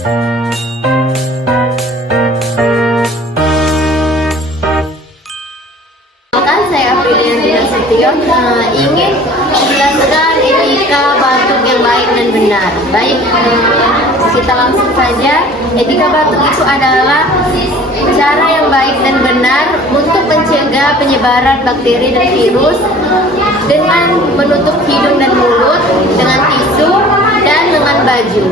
Saya Aprilian Nasution ingin menjelaskan etika batuk yang baik dan benar. Baik, kita langsung saja. Etika batuk itu adalah cara yang baik dan benar untuk mencegah penyebaran bakteri dan virus dengan menutup hidung dan mulut dengan tisu dan dengan baju.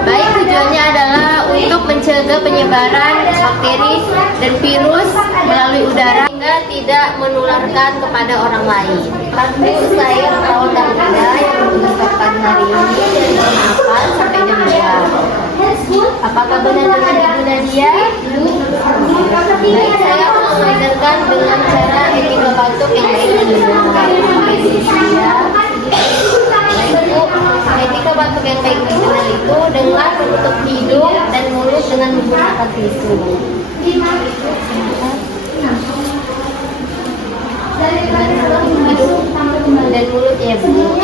Baik, tujuannya adalah untuk mencegah penyebaran bakteri dan virus melalui udara sehingga tidak menularkan kepada orang lain. Lalu saya Paul dan Linda yang mengungkapkan hari ini dari jam 8 sampai jam 2. Apakah benar dengan Ibu Nadia? Baik, saya akan mengajarkan dengan cara etika batuk yang baik dan benar. Etika batuk yang baik dan benar itu dengan menutup hidung dan mulut dengan menggunakan tisu. Hidung dan mulut ya Bu.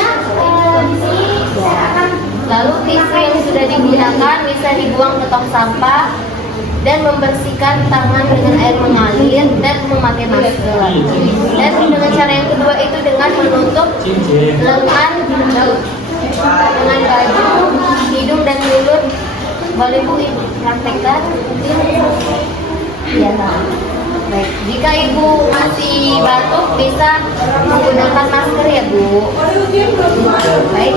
Lalu tisu yang sudah digunakan bisa dibuang ke tong sampah dan membersihkan tangan dengan air mengalir dan memakai masker. Dan dengan cara yang kedua itu dengan menutup lengan dengan baju, hidung dan mulut. Boleh Bu Ibu praktekkan? Iya. Baik, jika Ibu masih batuk bisa menggunakan masker ya Bu. Baik,